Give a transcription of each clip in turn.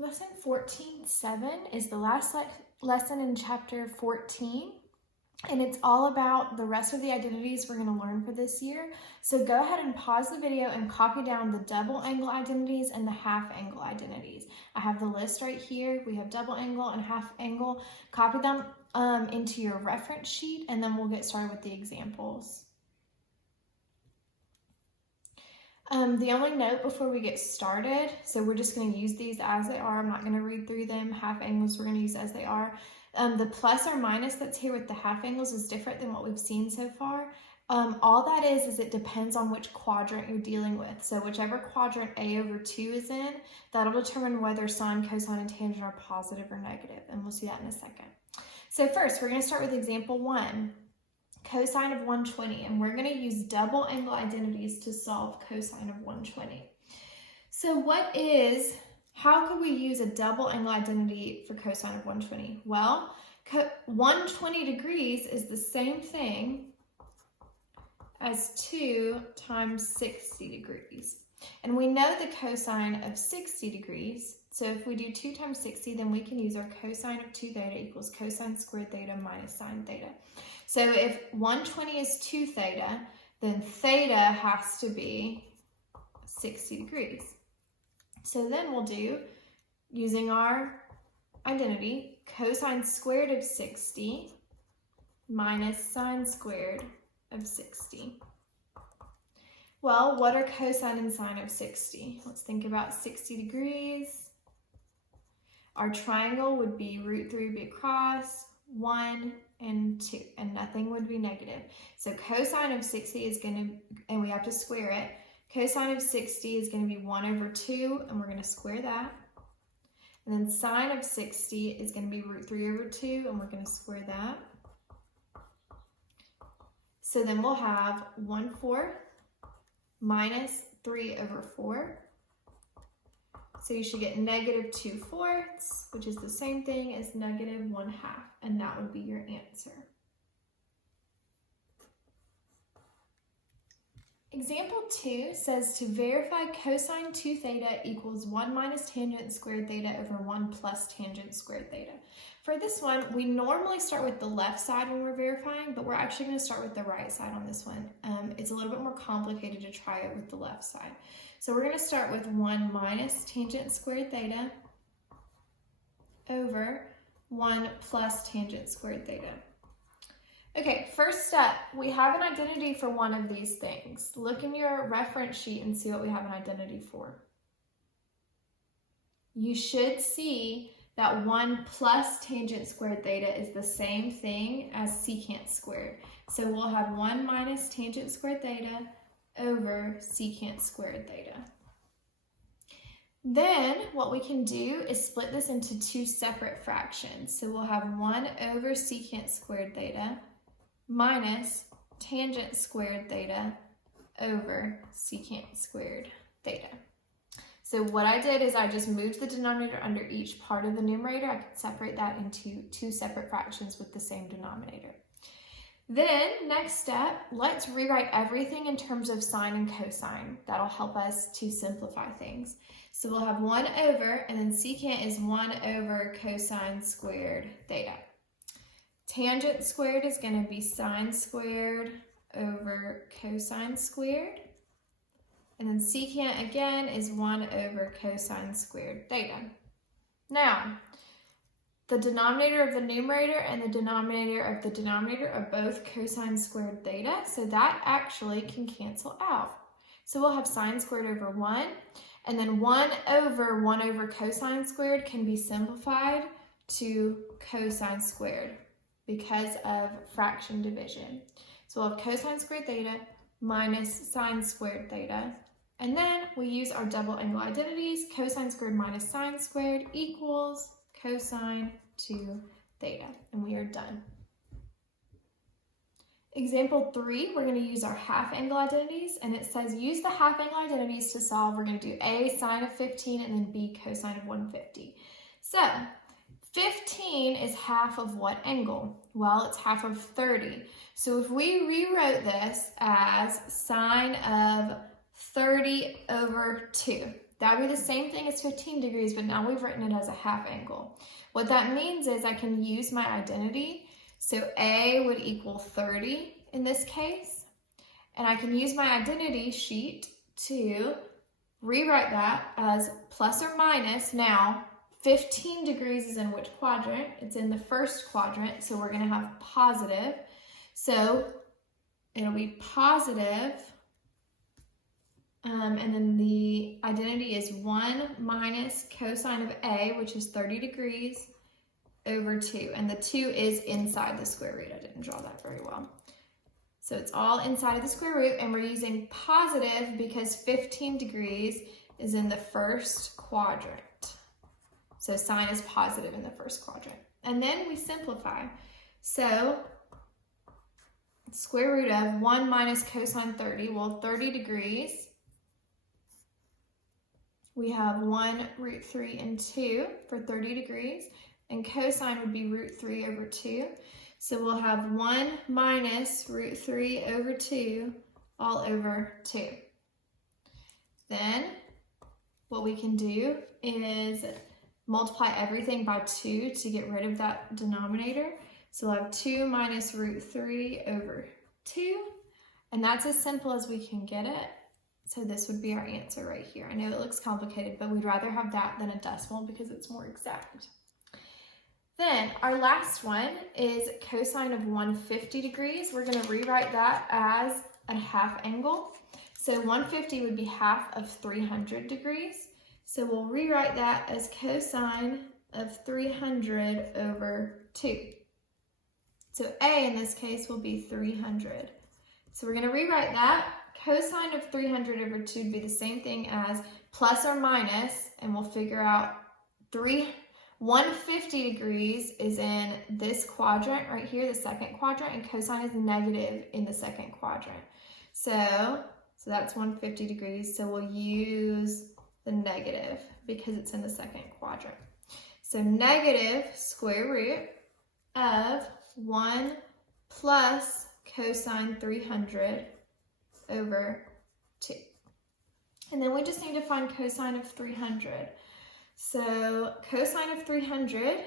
Lesson 14.7 is the last lesson in chapter 14, and it's all about the rest of the identities we're going to learn for this year. So go ahead and pause the video and copy down the double angle identities and the half angle identities. I have the list right here. We have double angle and half angle. Copy them into your reference sheet, and then we'll get started with the examples. The only note before we get started, so we're just going to use these as they are. I'm not going to read through them. Half angles we're going to use as they are. The plus or minus that's here with the half angles is different than what we've seen so far. All that is it depends on which quadrant you're dealing with. So whichever quadrant A over 2 is in, that'll determine whether sine, cosine, and tangent are positive or negative. And we'll see that in a second. So first, we're going to start with example 1. Cosine of 120, and we're going to use double angle identities to solve cosine of 120. So how could we use a double angle identity for cosine of 120? Well, 120 degrees is the same thing as 2 times 60 degrees. And we know the cosine of 60 degrees. So if we do 2 times 60, then we can use our cosine of 2 theta equals cosine squared theta minus sine theta. So if 120 is 2 theta, then theta has to be 60 degrees. So then we'll do, using our identity, cosine squared of 60 minus sine squared of 60. Well, what are cosine and sine of 60? Let's think about 60 degrees. Our triangle would be root 3 would be across, 1 and 2, and nothing would be negative. So cosine of 60 is going to, and we have to square it, cosine of 60 is going to be 1 over 2, and we're going to square that. And then sine of 60 is going to be root 3 over 2, and we're going to square that. So then we'll have 1/4 minus 3 over 4. So you should get negative 2/4, which is the same thing as negative 1/2, and that would be your answer. Example 2 says to verify cosine 2 theta equals 1 minus tangent squared theta over 1 plus tangent squared theta. For this one, we normally start with the left side when we're verifying, but we're actually going to start with the right side on this one. It's a little bit more complicated to try it with the left side. So we're going to start with 1 minus tangent squared theta over 1 plus tangent squared theta. Okay, first step, we have an identity for one of these things. Look in your reference sheet and see what we have an identity for. You should see that 1 plus tangent squared theta is the same thing as secant squared. So we'll have 1 minus tangent squared theta over secant squared theta. Then what we can do is split this into 2 separate fractions. So we'll have 1 over secant squared theta minus tangent squared theta over secant squared theta. So what I did is I just moved the denominator under each part of the numerator. I could separate that into 2 separate fractions with the same denominator. Then, next step, let's rewrite everything in terms of sine and cosine. That'll help us to simplify things. So we'll have 1 over, and then secant is 1 over cosine squared theta. Tangent squared is going to be sine squared over cosine squared. And then secant again is 1 over cosine squared theta. Now, the denominator of the numerator and the denominator of the denominator are both cosine squared theta, so that actually can cancel out. So we'll have sine squared over 1, and then 1 over cosine squared can be simplified to cosine squared because of fraction division. So we'll have cosine squared theta minus sine squared theta. And then we use our double angle identities. Cosine squared minus sine squared equals cosine 2 theta. And we are done. Example 3, we're going to use our half angle identities. And it says use the half angle identities to solve. We're going to do A sine of 15 and then B cosine of 150. So 15 is half of what angle? Well, it's half of 30. So if we rewrote this as sine of 30 over 2, That would be the same thing as 15 degrees, but now we've written it as a half angle. What that means is I can use my identity. So A would equal 30 in this case. And I can use my identity sheet to rewrite that as plus or minus. Now, 15 degrees is in which quadrant? It's in the first quadrant, so we're going to have positive. So it'll be positive, and then the identity is 1 minus cosine of A, which is 30 degrees, over 2. And the 2 is inside the square root. I didn't draw that very well. So it's all inside of the square root, and we're using positive because 15 degrees is in the first quadrant. So sine is positive in the first quadrant. And then we simplify. So square root of 1 minus cosine 30, well, 30 degrees. We have 1 root 3 and 2 for 30 degrees, and cosine would be root 3 over 2. So we'll have 1 minus root 3 over 2 all over 2. Then what we can do is multiply everything by 2 to get rid of that denominator. So we'll have 2 minus root 3 over 2, and that's as simple as we can get it. So this would be our answer right here. I know it looks complicated, but we'd rather have that than a decimal because it's more exact. Then our last one is cosine of 150 degrees. We're going to rewrite that as a half angle. So 150 would be half of 300 degrees. So we'll rewrite that as cosine of 300 over 2. So A in this case will be 300. So we're going to rewrite that. Cosine of 300 over 2 would be the same thing as plus or minus, and we'll figure out 150 degrees is in this quadrant right here, the second quadrant, and cosine is negative in the second quadrant. So that's 150 degrees. So we'll use the negative because it's in the second quadrant. So negative square root of 1 plus cosine 300 over 2. And then we just need to find cosine of 300. So cosine of 300,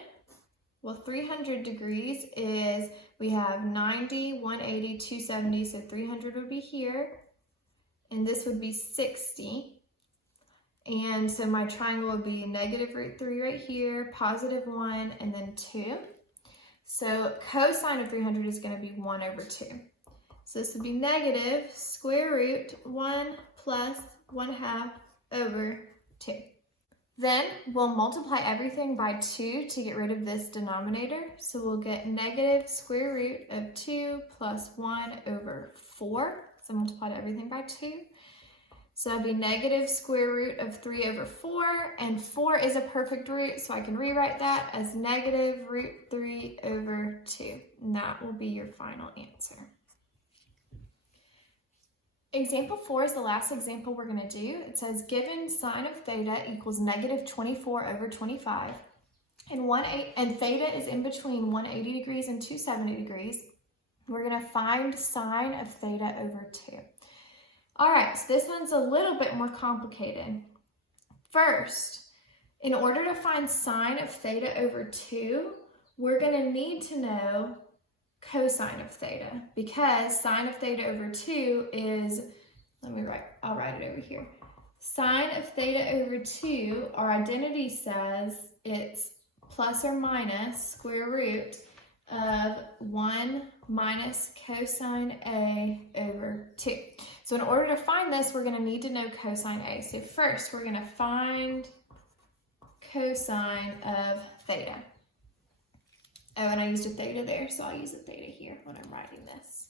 well, 300 degrees is, we have 90, 180, 270, so 300 would be here, and this would be 60. And so my triangle would be negative root 3 right here, positive 1, and then 2. So cosine of 300 is going to be 1 over 2. So this would be negative square root 1 plus 1/2 over 2. Then we'll multiply everything by 2 to get rid of this denominator. So we'll get negative square root of 2 plus 1 over 4. So multiply everything by 2. So that'd be negative square root of 3 over 4, and 4 is a perfect root, so I can rewrite that as negative root 3 over 2. And that will be your final answer. Example 4 is the last example we're going to do. It says, given sine of theta equals negative 24 over 25, and theta is in between 180 degrees and 270 degrees, we're going to find sine of theta over 2. All right, so this one's a little bit more complicated. First, in order to find sine of theta over 2, we're going to need to know cosine of theta, because sine of theta over 2 is, I'll write it over here. Sine of theta over 2, our identity says it's plus or minus square root of 1 minus cosine A over 2. So in order to find this, we're going to need to know cosine A. So first, we're going to find cosine of theta. Oh, and I used a theta there, so I'll use a theta here when I'm writing this.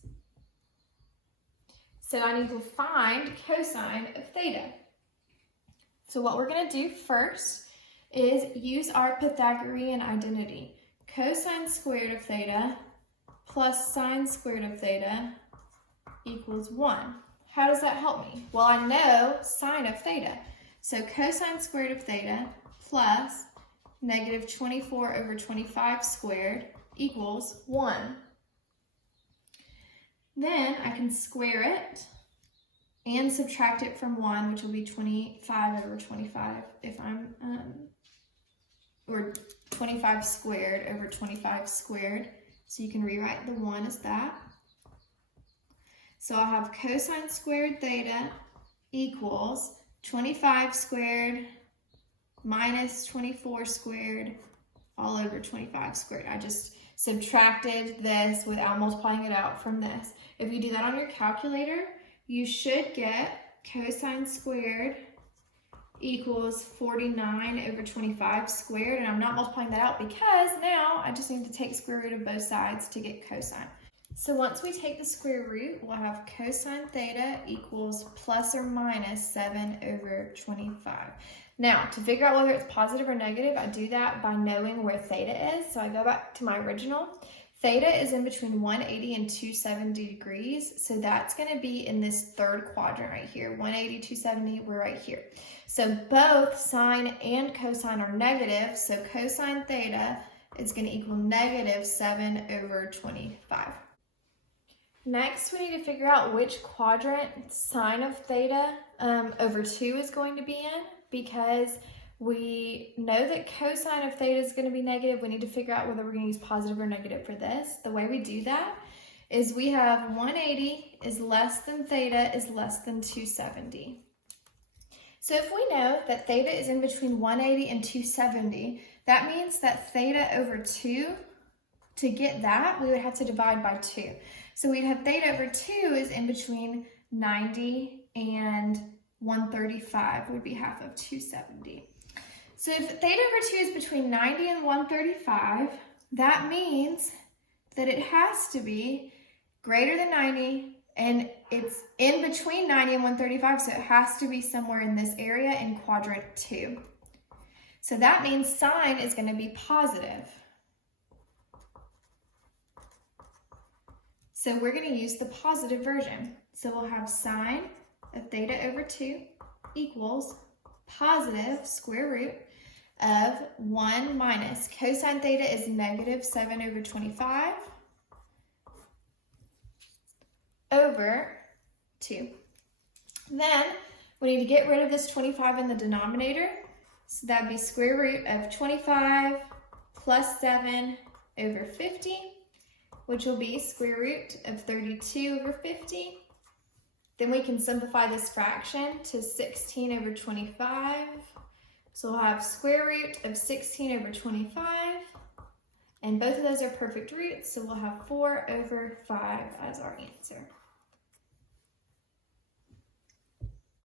So I need to find cosine of theta. So what we're going to do first is use our Pythagorean identity. Cosine squared of theta plus sine squared of theta equals 1. How does that help me? Well, I know sine of theta. So cosine squared of theta plus negative 24 over 25 squared equals 1. Then I can square it, and subtract it from 1, which will be 25 over 25 if I'm, or 25 squared over 25 squared. So you can rewrite the 1 as that. So I'll have cosine squared theta equals 25 squared minus 24 squared all over 25 squared. I just subtracted this without multiplying it out from this. If you do that on your calculator, you should get cosine squared equals 49 over 25 squared, and I'm not multiplying that out because now I just need to take square root of both sides to get cosine. So once we take the square root, we'll have cosine theta equals plus or minus 7 over 25. Now, to figure out whether it's positive or negative, I do that by knowing where theta is. So I go back to my original. Theta is in between 180 and 270 degrees. So that's going to be in this third quadrant right here. 180, 270, we're right here. So both sine and cosine are negative. So cosine theta is going to equal negative 7 over 25. Next, we need to figure out which quadrant sine of theta over 2 is going to be in, because we know that cosine of theta is going to be negative. We need to figure out whether we're going to use positive or negative for this. The way we do that is we have 180 is less than theta is less than 270. So if we know that theta is in between 180 and 270, that means that theta over 2, to get that, we would have to divide by 2. So we'd have theta over 2 is in between 90 and 135 would be half of 270. So if theta over 2 is between 90 and 135, that means that it has to be greater than 90, and it's in between 90 and 135, so it has to be somewhere in this area in quadrant 2. So that means sine is going to be positive. So we're going to use the positive version. So we'll have sine of theta over 2 equals positive square root of 1 minus cosine theta is negative 7 over 25 over 2. Then we need to get rid of this 25 in the denominator. So that'd be square root of 25 plus 7 over 50, which will be square root of 32 over 50. Then we can simplify this fraction to 16 over 25. So we'll have square root of 16 over 25. And both of those are perfect roots, so we'll have 4 over 5 as our answer.